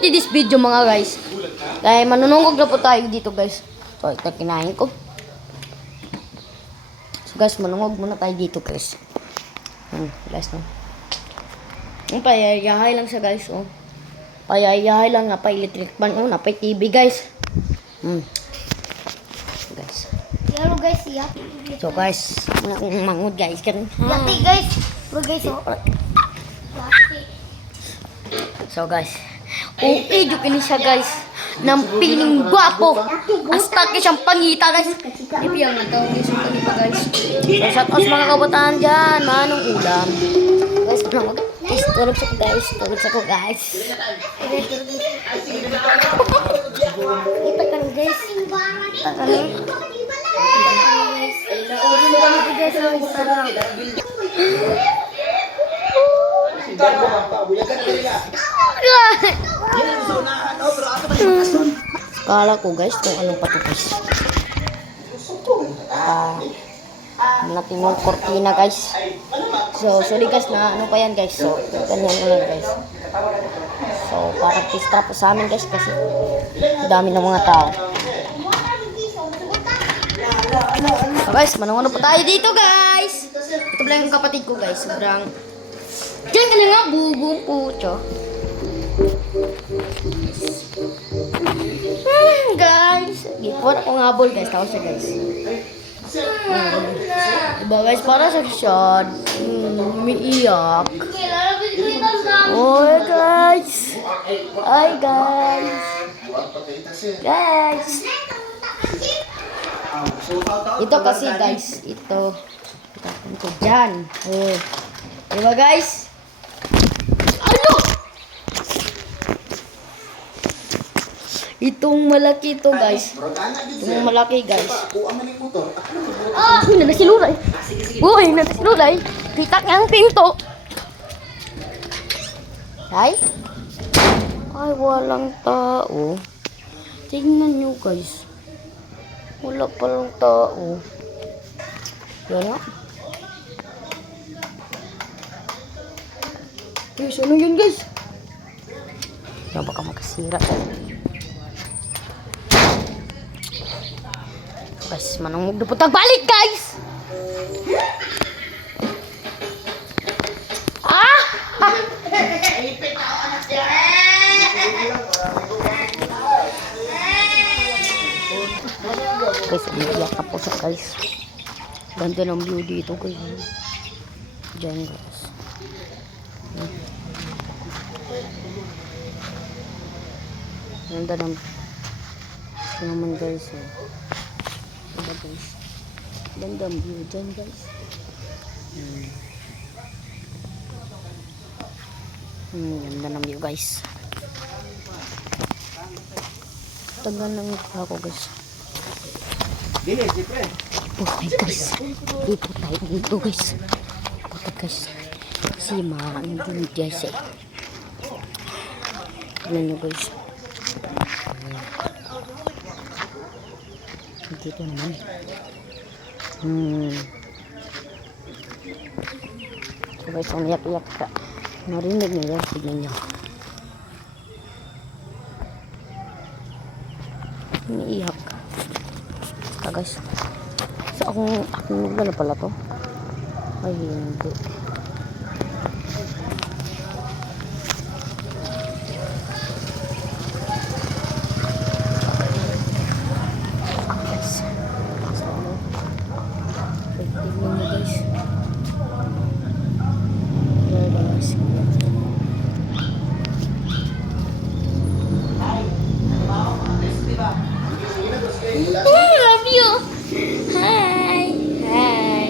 In this video mga guys, dahil manunungkog na po tayo dito guys. So ito kinain ko. So guys, manungkog muna tayo dito guys. Guys no. Yung payayahay lang siya guys oh. Payayahay lang, napa-electric fan oh, napa-TV guys. Guys. Hello guys, ya. So guys, mangod guys kan. Yati guys. Bro guys oh. Yati. So guys, okay jo kini siya guys. Nang piling gwapo. Hasta siyang pangita guys. Ipiyang natawag yung pangita guys. So shout out mga kabataan dyan. Manong ulam. Guys, tulog sa ko guys. Tulog sa ko guys. Kita kan guys. Kita kan. Kala ko guys kung anong patukas. Malaking yung kortina guys. So sorry guys na ano pa yan guys. So ganyan na lang guys. So parang pista po sa amin guys kasi dami ng mga tao. So guys, manunguno po tayo dito guys. Ito pala yung kapatid ko guys. Sobrang diyan ka na nga bubong pucho. Guys, gipon ako nga ball guys. Tawa siya guys. Diba guys, para sa siyad. Umiiyak. Oh guys. Hi guys. Guys. Ito kasi guys. Ito. Tapon ko dyan. Oh. Diba guys? Ano? Itong malaki to guys. Itong malaki guys. Uy, nanasilulay. Uy, nanasilulay. Kita nga ang pinto. Ay? Ay, walang tao. Tingnan nyo guys. Wala palang tao. Yan na. Guys, ano yun guys? Yan, baka makasira. Guys, manungog na po tagbalik guys! Ah! Guys, umiiyak na po siya guys. Ganda ng view dito guys. Diyan guys. Ganda ng naman guys eh. Ganda guys. Ganda ang view dyan guys. Ganda ng view guys. Tagal ng mukha ko guys. Okay guys. Dito tayo dito guys. Ito guys. Si Maandun guys eh. Tignan nyo guys. Dito naman. So guys, umiyak-iyak ka. Narinig nyo yan. Tignan nyo. Umiiyak. So guys. So akong gano'n pala to. Ay hindi. Love you. Hi! Hi!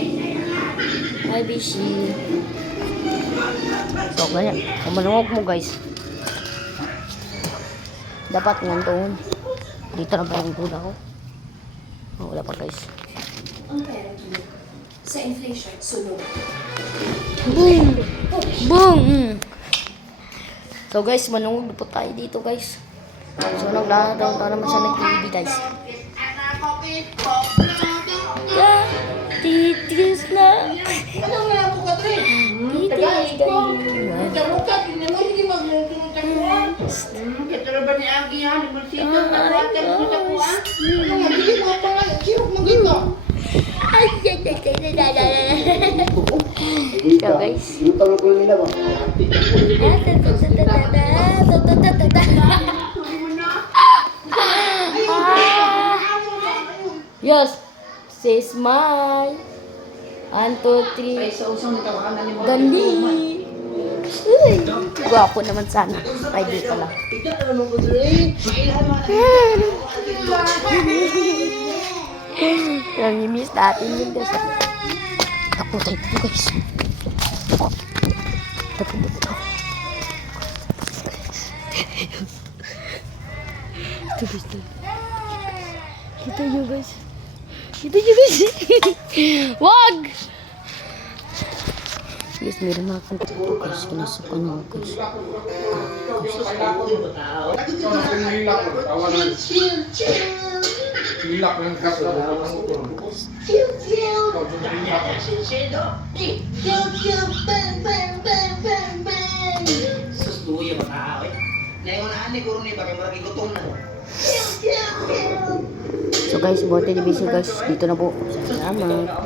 Hi, Bishi. So, ganyan. Kung manungog mo, guys. Dapat nandun. Dito na ba yung gula ko? Oh, wala pa, guys. Sa inflation, sunod. Boom! Boom! So, guys, manungog po tayo dito, guys. So, naglalaro pa naman siya nag-TV, guys. Titis na. Titis na. So guys. Yes. Say smile. 1, 2, 3. Gandi. Uy, gwapo naman sana. Ay, dito lang. Nami-miss natin yun guys. Ako tayo guys. Ito guys. Kita nyo guys. Kita nyo guys. Wag! Guys, meron na akong tito guys. Kinasukan ako guys. So guys, buhat na busy guys. Dito na po. Salamat.